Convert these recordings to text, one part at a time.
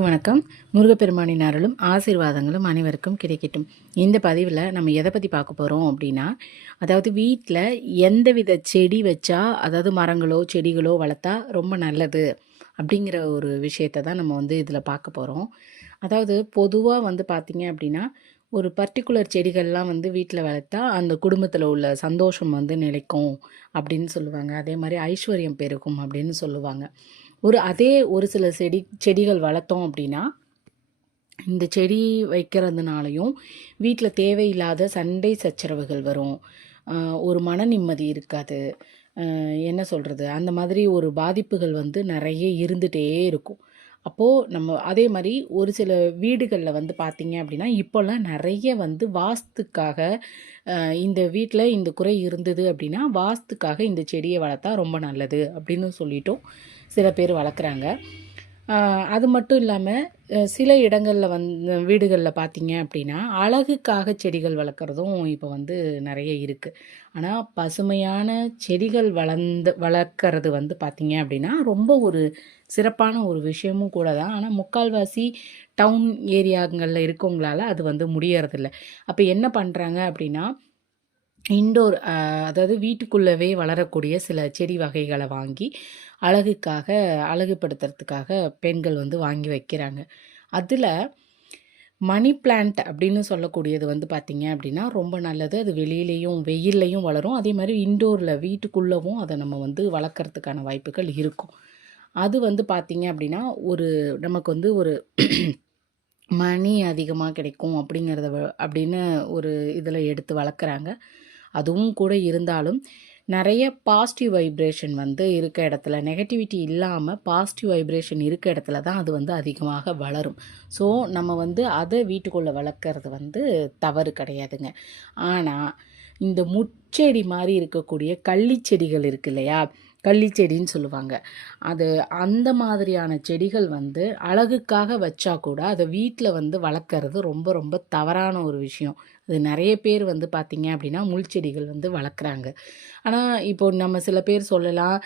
அனைவருக்கும் வணக்கம். முருகப்பெருமானின் அருளும் ஆசீர்வாதங்களும் அனைவருக்கும் கிடைக்கட்டும். இந்த பதிவில் நம்ம எதை பற்றி பார்க்க போகிறோம் அப்படின்னா அதாவது வீட்டில் எந்தவித செடி வச்சா அதாவது மரங்களோ செடிகளோ வளர்த்தா ரொம்ப நல்லது அப்படிங்கிற ஒரு விஷயத்தை தான் நம்ம வந்து இதில் பார்க்க போகிறோம் அதாவது பொதுவாக வந்து பார்த்திங்க அப்படின்னா ஒரு பர்டிகுலர் செடிகள்லாம் வந்து வீட்டில் வளர்த்தா அந்த குடும்பத்தில் உள்ள சந்தோஷம் வந்து நிலைக்கும் அப்படின்னு சொல்லுவாங்க. அதே மாதிரி ஐஸ்வர்யம் பெருகும் அப்படின்னு சொல்லுவாங்க. ஒரு அதே ஒரு சில செடி செடிகள் வளர்த்தோம் அப்படின்னா இந்த செடி வைக்கிறதுனாலையும் வீட்டில் தேவையில்லாத சண்டை சச்சரவுகள் வரும். ஒரு மன நிம்மதி இருக்காது. என்ன சொல்கிறது அந்த மாதிரி ஒரு பாதிப்புகள் வந்து நிறைய இருந்துகிட்டே இருக்கும். அப்போது நம்ம அதே மாதிரி ஒரு சில வீடுகளில் வந்து பார்த்தீங்க அப்படின்னா இப்போல்லாம் நிறைய வந்து வாஸ்துக்காக இந்த வீட்டில் இந்த குறை இருந்தது அப்படின்னா வாஸ்துக்காக இந்த செடியை வளர்த்தா ரொம்ப நல்லது அப்படின்னு சொல்லிட்டும் சில பேர் வளர்க்குறாங்க. அது மட்டும் இல்லாமல் சில இடங்களில் வந்து வீடுகளில் பார்த்தீங்க அப்படின்னா அழகுக்காக செடிகள் வளர்க்குறதும் இப்போ வந்து நிறைய இருக்குது ஆனால் பசுமையான செடிகள் வளர்ந்து வளர்க்குறது வந்து பார்த்தீங்க அப்படின்னா ரொம்ப ஒரு சிறப்பான ஒரு விஷயமும் கூட தான். ஆனால் முக்கால்வாசி டவுன் ஏரியாங்களில் இருக்கவங்களால அது வந்து முடியறதில்ல. அப்போ என்ன பண்ணுறாங்க அப்படின்னா இன்டோர் அதாவது வீட்டுக்குள்ளவே வளரக்கூடிய சில செடி வகைகளை வாங்கி அழகுக்காக அழகுபடுத்துறதுக்காக பெண்கள் வந்து வாங்கி வைக்கிறாங்க. அதில் மணி பிளான்ட் அப்படின்னு சொல்லக்கூடியது வந்து பார்த்திங்க அப்படின்னா ரொம்ப நல்லது. அது வெளியிலையும் வெயில்லையும் வளரும். அதே மாதிரி இன்டோரில் வீட்டுக்குள்ளவும் அதை நம்ம வந்து வளர்க்குறதுக்கான வாய்ப்புகள் இருக்கும். அது வந்து பார்த்திங்க அப்படின்னா ஒரு நமக்கு வந்து ஒரு மணி அதிகமாக கிடைக்கும் அப்படிங்கிறத அப்படின்னு ஒரு இதில் எடுத்து வளர்க்குறாங்க. அதுவும் கூட இருந்தாலும் நிறைய பாசிட்டிவ் வைப்ரேஷன் வந்து இருக்க இடத்துல நெகட்டிவிட்டி இல்லாமல் பாசிட்டிவ் வைப்ரேஷன் இருக்க இடத்துல தான் அது வந்து அதிகமாக வளரும். ஸோ நம்ம வந்து அதை வீட்டுக்குள்ளே வளர்க்குறது வந்து தவறு கிடையாதுங்க. ஆனால் இந்த முச்செடி மாதிரி இருக்கக்கூடிய கள்ளி செடிகள் இருக்கு இல்லையா? கள்ளி செடின்னு சொல்லுவாங்க. அது அந்த மாதிரியான செடிகள் வந்து அழகுக்காக வச்சா கூட அதை வீட்டில் வந்து வளர்க்குறது ரொம்ப ரொம்ப தவறான ஒரு விஷயம். அது நிறைய பேர் வந்து பார்த்திங்க அப்படின்னா முள் செடிகள் வந்து வளர்க்குறாங்க. ஆனால் இப்போ நம்ம சில பேர் சொல்லலாம்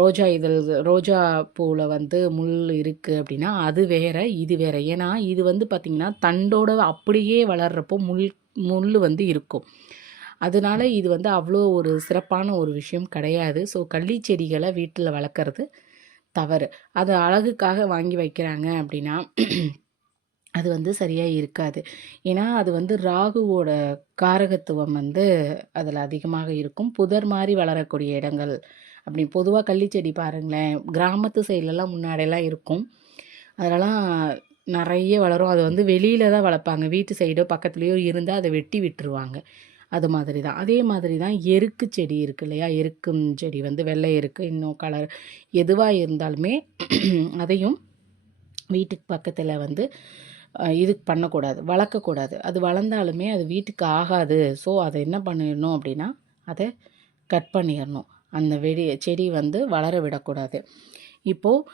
ரோஜா இதழ் ரோஜா பூவில் வந்து முள் இருக்குது அப்படின்னா அது வேற இது வேற. ஏன்னா இது வந்து பார்த்திங்கன்னா தண்டோட அப்படியே வளர்றப்போ முள் முள் வந்து இருக்கும். அதனால இது வந்து அவ்வளோ ஒரு சிறப்பான ஒரு விஷயம் கிடையாது. ஸோ கள்ளி செடிகளை வீட்டில் வளர்க்குறது தவறு. அது அழகுக்காக வாங்கி வைக்கிறாங்க அப்படின்னா அது வந்து சரியாக இருக்காது. ஏன்னா அது வந்து ராகுவோட காரகத்துவம் வந்து அதில் அதிகமாக இருக்கும். புதர் மாதிரி வளரக்கூடிய இடங்கள். அப்படி பொதுவாக கள்ளிச்செடி பாருங்களேன் கிராமத்து சைட்லலாம் முன்னாடியெல்லாம் இருக்கும். அதெல்லாம் நிறைய வளரும். அது வந்து வெளியில் தான் வளர்ப்பாங்க. வீட்டு சைடோ பக்கத்துலேயோ இருந்தால் அதை வெட்டி விட்டுருவாங்க. அது மாதிரி தான். அதே மாதிரி தான் எருக்கு செடி இருக்கு இல்லையா? எருக்கும் செடி வந்து வெள்ளை எருக்கு இன்னும் கலர் எதுவாக இருந்தாலுமே அதையும் வீட்டுக்கு பக்கத்தில் வந்து இது பண்ணக்கூடாது வளர்க்கக்கூடாது. அது வளர்ந்தாலுமே அது வீட்டுக்கு ஆகாது. ஸோ அதை என்ன பண்ணிடணும் அப்படின்னா அதை கட் பண்ணிடணும். அந்த வெடி செடி வந்து வளர விடக்கூடாது. இப்போது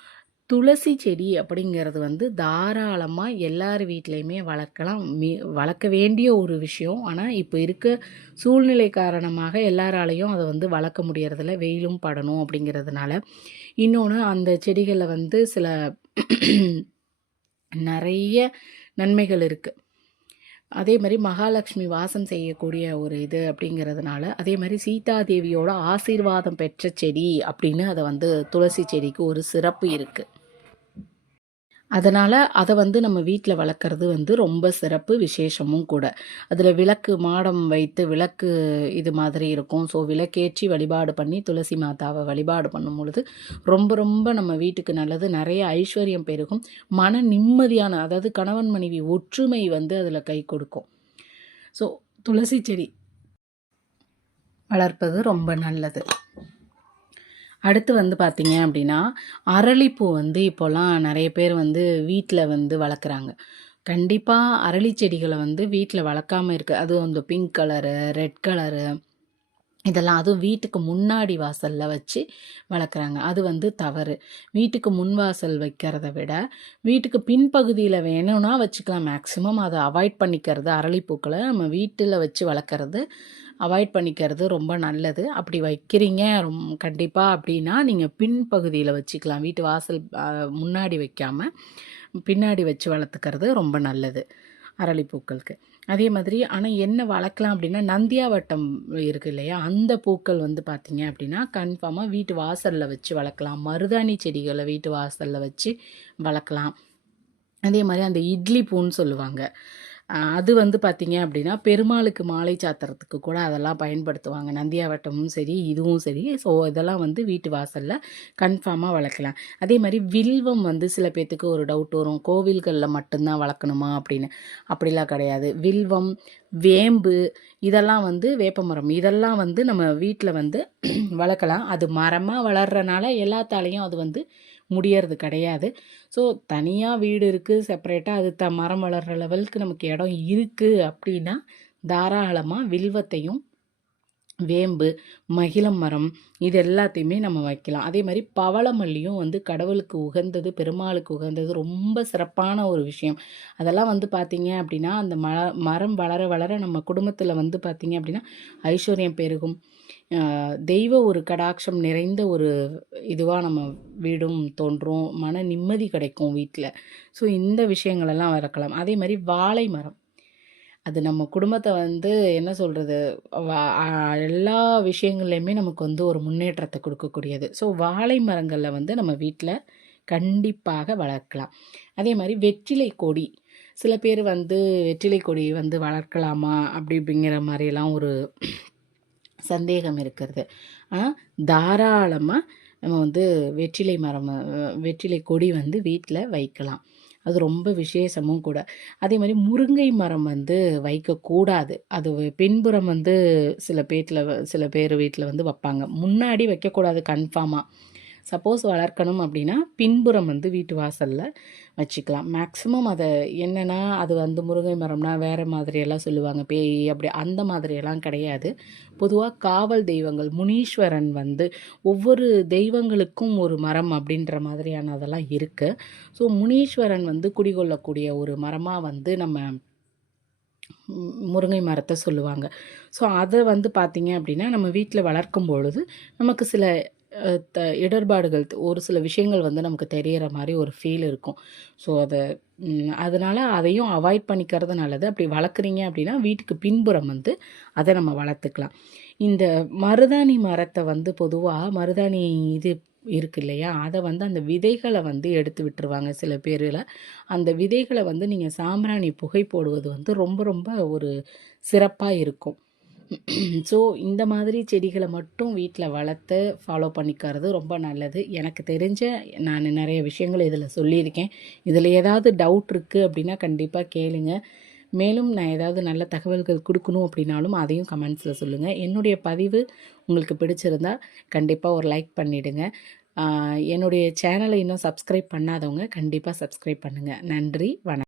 துளசி செடி அப்படிங்கிறது வந்து தாராளமாக எல்லார் வீட்லேயுமே வளர்க்கலாம். மீ வளர்க்க வேண்டிய ஒரு விஷயம். ஆனால் இப்போ இருக்க சூழ்நிலை காரணமாக எல்லாராலையும் அதை வந்து வளர்க்க முடியறதில்ல. வெயிலும் படணும் அப்படிங்கிறதுனால. இன்னொன்று அந்த செடிகளில் வந்து சில நிறைய நன்மைகள் இருக்குது அதே மாதிரி மகாலட்சுமி வாசம் செய்யக்கூடிய ஒரு இது அப்படிங்கிறதுனால அதே மாதிரி சீதாதேவியோட ஆசீர்வாதம் பெற்ற செடி அப்படின்னு அதை வந்து துளசி செடிக்கு ஒரு சிறப்பு இருக்குது அதனால் அதை வந்து நம்ம வீட்டில் வளர்க்குறது வந்து ரொம்ப சிறப்பு விசேஷமும் கூட. அதில் விளக்கு மாடம் வைத்து விளக்கு இது மாதிரி இருக்கும். ஸோ விளக்கேற்றி வழிபாடு பண்ணி துளசி மாதாவை வழிபாடு பண்ணும் பொழுது ரொம்ப ரொம்ப நம்ம வீட்டுக்கு நல்லது. நிறைய ஐஸ்வர்யம் பெருகும். மன நிம்மதியான அதாவது கணவன் மனைவி ஒற்றுமை வந்து அதில் கை கொடுக்கும். ஸோ துளசி செடி வளர்ப்பது ரொம்ப நல்லது. அடுத்து வந்து பார்த்தீங்க அப்படின்னா அரளிப்பூ வந்து இப்போல்லாம் நிறைய பேர் வந்து வீட்டில் வந்து வளர்க்குறாங்க. கண்டிப்பாக அரளி செடிகளை வந்து வீட்டில் வளர்க்காம இருக்கு. அதுவும் அந்த பிங்க் கலரு ரெட் கலரு இதெல்லாம் அதுவும் வீட்டுக்கு முன்னாடி வாசலில் வச்சு வளர்க்குறாங்க. அது வந்து தவறு. வீட்டுக்கு முன் வாசல் வைக்கிறத விட வீட்டுக்கு பின்பகுதியில் வேணும்னா வச்சுக்கலாம். மேக்ஸிமம் அதை அவாய்ட் பண்ணிக்கிறது அரளிப்பூக்களை நம்ம வீட்டில் வச்சு வளர்க்குறது அவாய்ட் பண்ணிக்கிறது ரொம்ப நல்லது. அப்படி வைக்கிறீங்க ரொம் கண்டிப்பாக அப்படின்னா நீங்கள் பின்பகுதியில் வச்சுக்கலாம். வீட்டு வாசல் முன்னாடி வைக்காமல் பின்னாடி வச்சு வளர்த்துக்கிறது ரொம்ப நல்லது. அரளிப்பூக்களுக்கு. அதே மாதிரி ஆனால் என்ன வளர்க்கலாம் அப்படின்னா நந்தியாவட்டம் இருக்கு இல்லையா? அந்த பூக்கள் வந்து பார்த்தீங்க அப்படின்னா கன்ஃபார்மாக வீட்டு வாசலில் வச்சு வளர்க்கலாம். மருதாணி செடிகளை வீட்டு வாசலில் வச்சு வளர்க்கலாம். அதே மாதிரி அந்த இட்லி பூன்னு சொல்லுவாங்க. அது வந்து பார்த்தீங்க அப்படின்னா பெருமாளுக்கு மாலை சாத்துறதுக்கு கூட அதெல்லாம் பயன்படுத்துவாங்க. நந்தியாவட்டமும் சரி இதுவும் சரி. ஸோ இதெல்லாம் வந்து வீட்டு வாசலில் கன்ஃபார்மாக வளர்க்கலாம். அதே மாதிரி வில்வம் வந்து சில பேர்த்துக்கு ஒரு டவுட் வரும். கோவில்களில் மட்டும்தான் வளர்க்கணுமா அப்படின்னு. அப்படிலாம் கிடையாது. வில்வம் வேம்பு இதெல்லாம் வந்து வேப்பமரம். இதெல்லாம் வந்து நம்ம வீட்டில் வந்து வளர்க்கலாம். அது மரமாக வளர்கிறனால எல்லாத்தாலையும் அது வந்து முடியறது கிடையாது. ஸோ தனியாக வீடு இருக்குது செப்பரேட்டாக அது த மரம் வளர்கிற லெவலுக்கு நமக்கு இடம் இருக்குது அப்படின்னா தாராளமாக வில்வத்தையும் வேம்பு மகிழம் மரம் இது எல்லாத்தையுமே நம்ம வைக்கலாம். அதே மாதிரி பவளமல்லியும் வந்து கடவுளுக்கு உகந்தது பெருமாளுக்கு உகந்தது ரொம்ப சிறப்பான ஒரு விஷயம். அதெல்லாம் வந்து பார்த்தீங்க அப்படின்னா அந்த ம மரம் வளர வளர நம்ம குடும்பத்தில் வந்து பார்த்தீங்க அப்படின்னா ஐஸ்வர்யம் பெருகும். தெய்வ ஒரு கடாட்சம் நிறைந்த ஒரு இதுவாக நம்ம வீடும் தோன்றும். மன நிம்மதி கிடைக்கும் வீட்டில் ஸோ இந்த விஷயங்களெல்லாம் வளர்க்கலாம். அதே மாதிரி வாழை மரம். அது நம்ம குடும்பத்தை வந்து என்ன சொல்கிறது எல்லா விஷயங்கள்லையுமே நமக்கு வந்து ஒரு முன்னேற்றத்தை கொடுக்கக்கூடியது. ஸோ வாழை மரங்களில் வந்து நம்ம வீட்டில் கண்டிப்பாக வளர்க்கலாம். அதே மாதிரி வெற்றிலை கொடி. சில பேர் வந்து வெற்றிலை கொடி வந்து வளர்க்கலாமா? அப்படி அப்படிங்கிற மாதிரியெல்லாம் ஒரு சந்தேகம் இருக்கிறது. ஆனால் தாராளமாக நம்ம வந்து வெற்றிலை மரம் வெற்றிலை கொடி வந்து வீட்டில் வைக்கலாம். அது ரொம்ப விசேஷமும் கூட. அதே மாதிரி முருங்கை மரம் வந்து வைக்கக்கூடாது. அது பின்புறம் வந்து சில பேட்டில் சில பேர் வீட்டில் வந்து வைப்பாங்க. முன்னாடி வைக்கக்கூடாது கன்ஃபார்மாக சப்போஸ் வளர்க்கணும் அப்படின்னா பின்புறம் வந்து வீட்டு வாசலில் வச்சுக்கலாம். மேக்ஸிமம் அதை என்னென்னா அது வந்து முருங்கை மரம்னா வேறு மாதிரியெல்லாம் சொல்லுவாங்க. பேய் அப்படி அந்த மாதிரியெல்லாம் கிடையாது. பொதுவாக காவல் தெய்வங்கள் முனீஸ்வரன் வந்து ஒவ்வொரு தெய்வங்களுக்கும் ஒரு மரம் அப்படின்ற மாதிரியான அதெல்லாம் இருக்குது ஸோ முனீஸ்வரன் வந்து குடிகொள்ளக்கூடிய ஒரு மரமாக வந்து நம்ம முருங்கை மரத்தை சொல்லுவாங்க. ஸோ அதை வந்து பார்த்திங்க அப்படின்னா நம்ம வீட்டில் வளர்க்கும் பொழுது நமக்கு சில த இடர்பாடுகள் ஒரு சில விஷயங்கள் வந்து நமக்கு தெரியற மாதிரி ஒரு ஃபீல் இருக்கும். ஸோ அதை அதனால் அதையும் அவாய்ட் பண்ணிக்கிறது நல்லது. அப்படி வளர்க்குறீங்க அப்படின்னா வீட்டுக்கு பின்புறம் வந்து அதை நம்ம வளர்த்துக்கலாம். இந்த மருதாணி மரத்தை வந்து பொதுவாக மருதாணி இது இருக்கு இல்லையா? அதை வந்து அந்த விதைகளை வந்து எடுத்து விட்டுருவாங்க சில பேரில். அந்த விதைகளை வந்து நீங்கள் சாம்பிராணி புகை போடுவது வந்து ரொம்ப ரொம்ப ஒரு சிறப்பாக இருக்கும். ஸோ இந்த மாதிரி செடிகளை மட்டும் வீட்டில் வளர்த்து ஃபாலோ பண்ணிக்கிறது ரொம்ப நல்லது. எனக்கு தெரிஞ்ச நான் நிறைய விஷயங்கள் இதில் சொல்லியிருக்கேன். இதில் ஏதாவது டவுட் இருக்குது அப்படின்னா கண்டிப்பாக கேளுங்க. மேலும் நான் ஏதாவது நல்ல தகவல்கள் கொடுக்கணும் அப்படின்னாலும் அதையும் கமெண்ட்ஸில் சொல்லுங்கள் என்னுடைய பதிவு உங்களுக்கு பிடிச்சிருந்தா கண்டிப்பாக ஒரு லைக் பண்ணிவிடுங்க என்னுடைய சேனலை இன்னும் சப்ஸ்கிரைப் பண்ணாதவங்க கண்டிப்பாக சப்ஸ்கிரைப் பண்ணுங்கள் நன்றி வணக்கம்.